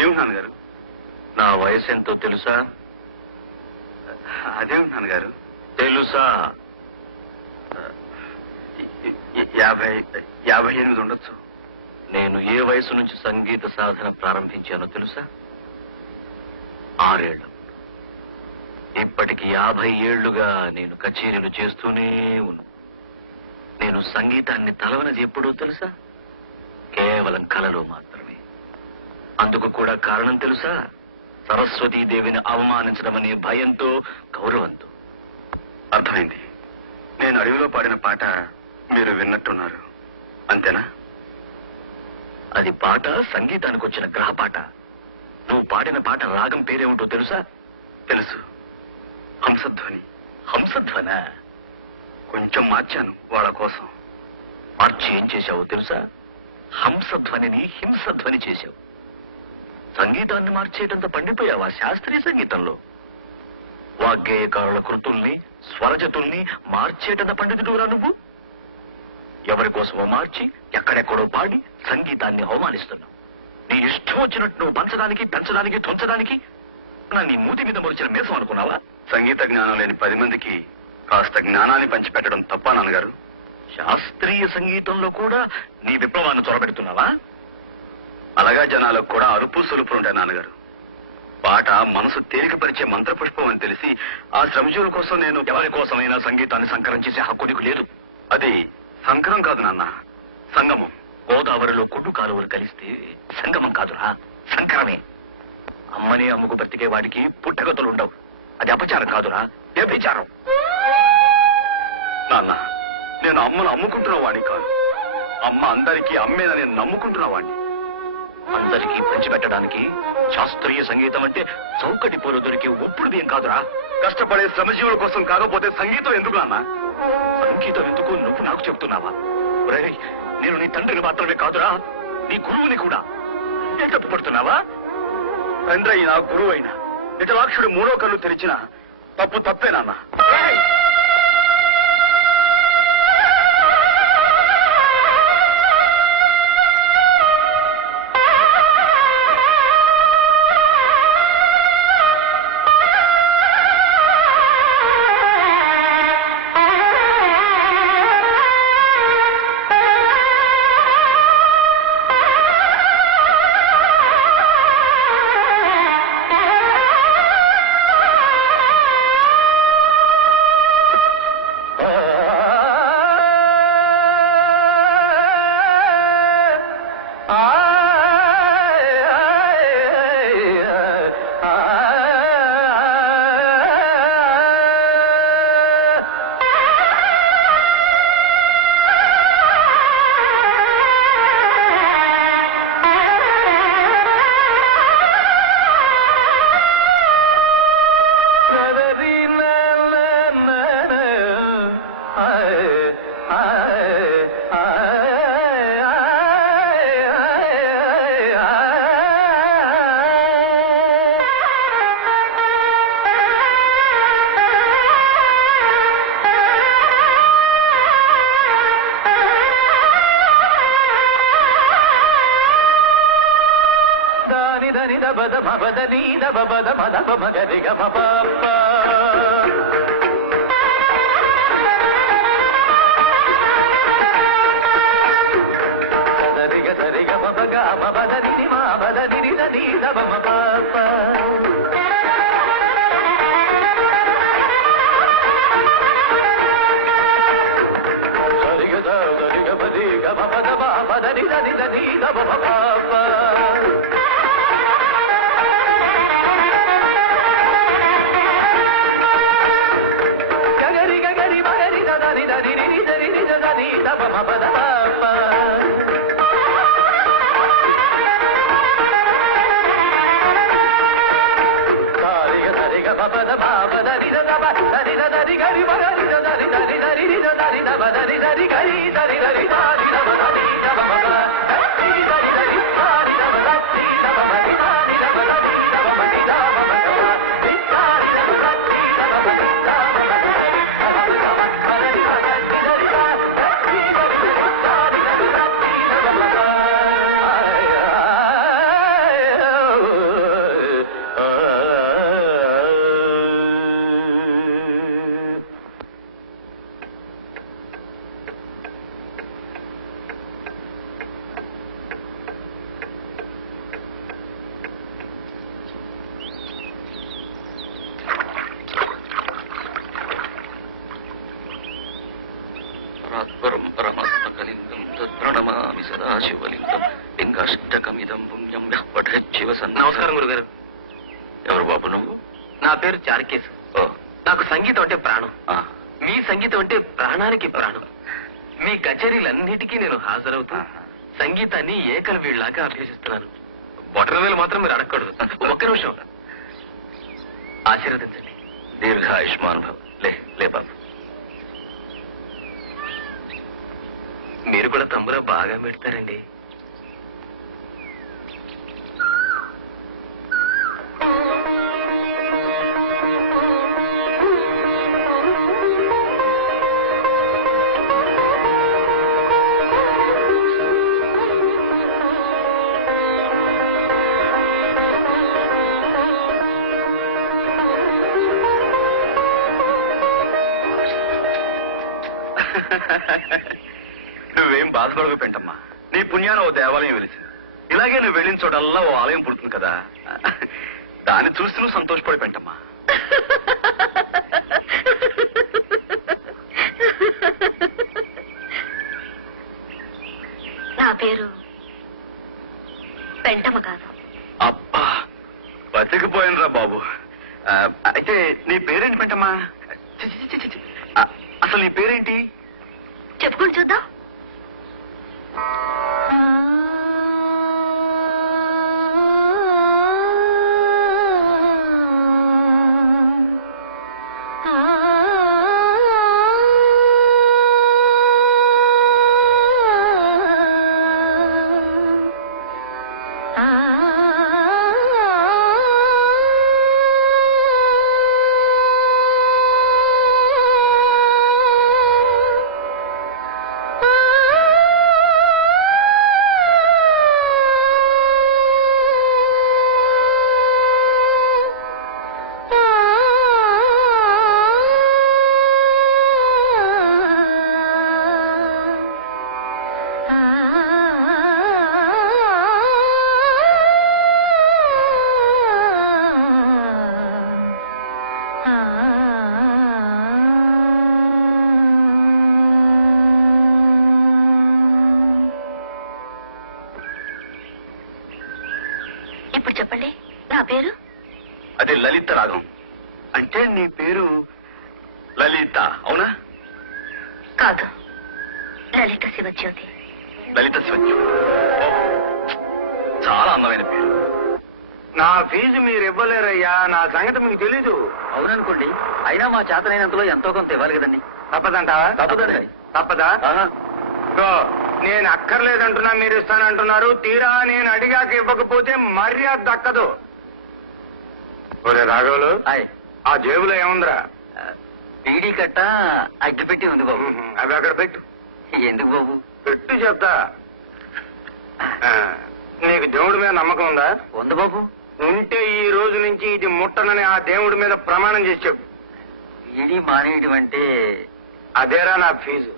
ఏమిటి నాన్నగారు? నా వయసు ఎంతో తెలుసా? అదేమిటి నాన్నగారు? తెలుసా? 58 ఉండొచ్చు. నేను ఏ వయసు నుంచి సంగీత సాధన ప్రారంభించానో తెలుసా? 6 ఏళ్ళు. ఇప్పటికి 50 ఏళ్లుగా నేను కచేరీలు చేస్తూనే ఉన్నా. నేను సంగీతాన్ని తలవనది ఎప్పుడో తెలుసా? కేవలం కలలో మాత్రమే. అందుకు కూడా కారణం తెలుసా? సరస్వతీదేవిని అవమానించడం అనే భయంతో, గౌరవంతో. అర్థమైంది. నేను అడవిలో పాడిన పాట మీరు విన్నట్టున్నారు, అంతేనా? అది పాట, సంగీతానికి వచ్చిన గ్రహపాట. నువ్వు పాడిన పాట రాగం పేరేమిటో తెలుసా? తెలుసు, హంసధ్వని. హంసధ్వనా? కొంచెం మార్చాను వాళ్ళ కోసం. మార్చి ఏం చేశావో తెలుసా? హంసధ్వనిని హింసధ్వని చేశావు. సంగీతాన్ని మార్చేటంత పండిపోయావా శాస్త్రీయ సంగీతంలో? వాగ్గేయకారుల కృతుల్ని, స్వరజతుల్ని మార్చేటంత పండితుడురా నువ్వు. ఎవరి కోసమో మార్చి ఎక్కడెక్కడో పాడి సంగీతాన్ని అవమానిస్తున్నావు. నీ ఇష్టం వచ్చినట్టు నువ్వు పంచడానికి, పెంచడానికి, తుంచడానికి నీ మూతి మీద మొరిచిన మేసం అనుకున్నావా? సంగీత జ్ఞానం లేని 10 మందికి కాస్త జ్ఞానాన్ని పంచిపెట్టడం తప్ప నాన్నగారు? శాస్త్రీయ సంగీతంలో కూడా నీ విప్లవాన్ని చొరబెడుతున్నావా? అలాగా జనాలకు కూడా అరుపు సొలుపులు ఉంటాయి నాన్నగారు. పాట మనసు తేలికపరిచే మంత్రపుష్పం అని తెలిసి ఆ శ్రమజీవుల కోసం నేను ఎవరి కోసమైనా సంగీతాన్ని సంకరం చేసే హక్కు నీకు లేదు. అది సంకరం కాదు నాన్న, సంగమం. గోదావరిలో కొట్టు కాలువలు కలిస్తే సంగమం కాదురా, సంకరమే. అమ్మని అమ్ముకు బ్రతికే వాడికి పుట్టగతులుండవు. అది అపచారం కాదురా, వ్యభిచారం. నాన్న, నేను అమ్మను అమ్ముకుంటున్న వాడిని కాదు. అమ్మ అందరికీ అమ్మేనని నేను నమ్ముకుంటున్న వాడిని. అందరికీ పంచిపెట్టడానికి శాస్త్రీయ సంగీతం అంటే చౌకటి పూలు దొరికి ఉప్పుడు బియ్యం కాదురా. కష్టపడే శ్రమజీవుల కోసం కాకపోతే సంగీతం ఎందుకు నాన్న? సంగీతం ఎందుకు నువ్వు నాకు చెప్తున్నావా? నేను నీ తండ్రిని మాత్రమే కాదురా, నీ గురువుని కూడా. నేను తప్పు పడుతున్నావా? తండ్రి అయినా గురువు అయినా నిజలాక్షుడు 3వ కన్ను తెరిచిన తప్పు తప్పే నాన్న. నమస్కారం గురుగారు. ఎవరు బాబు నువ్వు? నా పేరు చార్కేశ్. నాకు సంగీతం అంటే ప్రాణం. మీ సంగీతం అంటే ప్రాణానికి ప్రాణం. మీ కచేరీలన్నిటికీ నేను హాజరవుతూ సంగీతాన్ని ఏకల వీళ్ళలాగా అభ్యసిస్తున్నాను. బొటనవేలు మాత్రం మీరు అడగకూడదు. ఒక్క నిమిషం ఆశీర్వదించండి. దీర్ఘాయుష్మాన్ భవ. లే బాబు. మీరు కూడా తమ్మురా బాగా పెడతారండి. నువ్వేం బాధపడకు పెంటమ్మా. నీ పుణ్యాన ఓ దేవాలయం వెలిసింది. ఇలాగే నువ్వు వెళ్ళిన చోటల్లా ఓ ఆలయం పుడుతుంది కదా, దాన్ని చూసి నువ్వు సంతోషపడి పెంటమ్మా. నా పేరు పెంటమ్మ కాదు. అబ్బా బతికిపోయినరా బాబు. అయితే నీ పేరేంటి పెంటమ్మా? చి, చి, చి, చి, చి. అసలు నీ పేరేంటి? చెప్పుకొని చూద్దాం. ఇప్పుడు చెప్పండి, నా పేరు? అది లలిత రాగం. అంటే నీ పేరు లలిత అవునా? కాదు, లలిత శివజ్యోతి. లలిత శివజ్యోతి. చాలా అందమైన పేరు. నా ఫీజు మీరు ఇవ్వలేరయ్యా. నా సంగతి మీకు తెలీదు. అవుననుకోండి, అయినా మా చేతనైనంతలో ఎంతో కొంత ఇవ్వాలి కదండి. తప్పదంటావా? తప్పదండి. తప్పదా? సో, నేను అక్కర్లేదంటున్నా, మీరు ఇస్తానంటున్నారు. తీరా నేను అడిగాక ఇవ్వకపోతే మర్యాద దక్కదు. ఒరే రాఘవులు, ఆ జేబులో ఏముందిరా? పీడీ కట్ట అగ్గిపెట్టి ఉంది బాబు. అవి అక్కడ పెట్టు. ఎందుకు బాబు? పెట్టు చెప్తా. నీకు దేవుడి మీద నమ్మకం ఉందా? ఉంది బాబు. ఉంటే ఈ రోజు నుంచి ఇది ముట్టనని ఆ దేవుడి మీద ప్రమాణం చేసి చెప్పు. పీడీ మానేయడం అంటే అదేరా నా ఫీజు.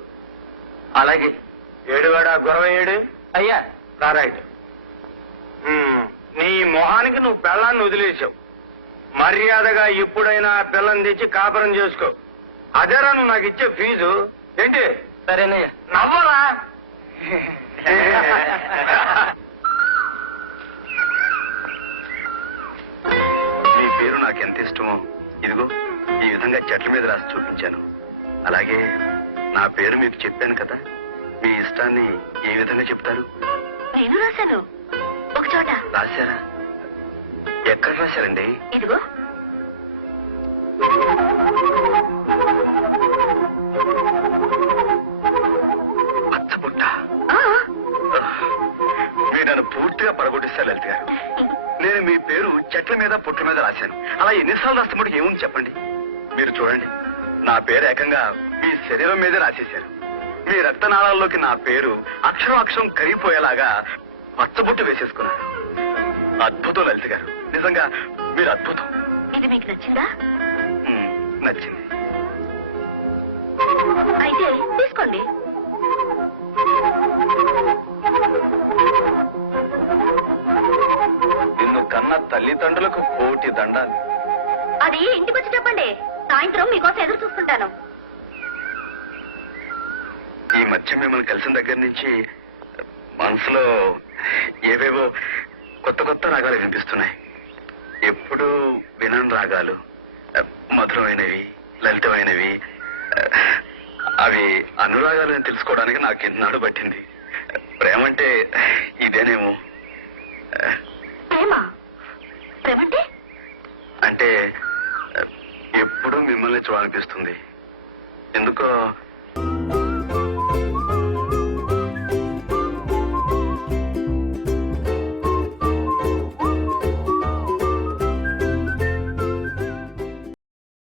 అలాగే. ఏడువాడా గొడవ ఏడు. అయ్యా రైట్. నీ మొహానికి నువ్వు పెళ్ళాన్ని వదిలేసావు. మర్యాదగా ఎప్పుడైనా పిల్లని తెచ్చి కాపురం చేసుకో. అదేరా నువ్వు నాకు ఇచ్చే ఫీజు. ఏంటి? సరేనయ్యా. నవ్వరా? నీ పేరు నాకు ఎంత ఇష్టమో ఇదిగో ఈ విధంగా చెట్ల మీద రాసి చూపించాను. అలాగే నా పేరు మీకు చెప్పాను కదా, మీ ఇష్టాన్ని ఏ విధంగా చెప్తారు? నేను రాశాను ఒక చోట. రాశారా? ఎక్కడ రాశారండి? ఇదిగో. పచ్చబుట్ట. మీరు నన్ను పూర్తిగా పడగొట్టిస్తారు లలిత గారు. నేను మీ పేరు చెట్ల మీద పుట్ల మీద రాశాను. అలా ఎన్నిసార్లు రాస్తే మటుకు ఏముంది చెప్పండి. మీరు చూడండి, నా పేరు ఏకంగా మీ శరీరం మీదే రాసేశారు. మీ రక్తనాళాల్లోకి నా పేరు అక్షరం అక్షరం కరిగిపోయేలాగా పచ్చబొట్టు వేసేసుకున్నారు. అద్భుతం లలిత గారు, నిజంగా మీరు అద్భుతం. ఇది మీకు నచ్చిందా? నచ్చింది. అయితే తీసుకోండి. నిన్ను కన్న తల్లిదండ్రులకు కోటి దండాలు. అది ఇంటికి వచ్చి చెప్పండి. సాయంత్రం మీకోసం ఎదురు చూస్తుంటాను. ఈ మధ్య మిమ్మల్ని కలిసిన దగ్గర నుంచి మనసులో ఏవేవో కొత్త రాగాలు వినిపిస్తున్నాయి. ఎప్పుడూ వినని రాగాలు, మధురమైనవి, లలితమైనవి. అవి అనురాగాలని తెలుసుకోవడానికి నాకు ఎన్నాడు పట్టింది. ప్రేమంటే ఇదేనేమో. ప్రేమ ప్రేమంటే అంటే ఎప్పుడూ మిమ్మల్ని చూడాలనిపిస్తుంది. ఎందుకో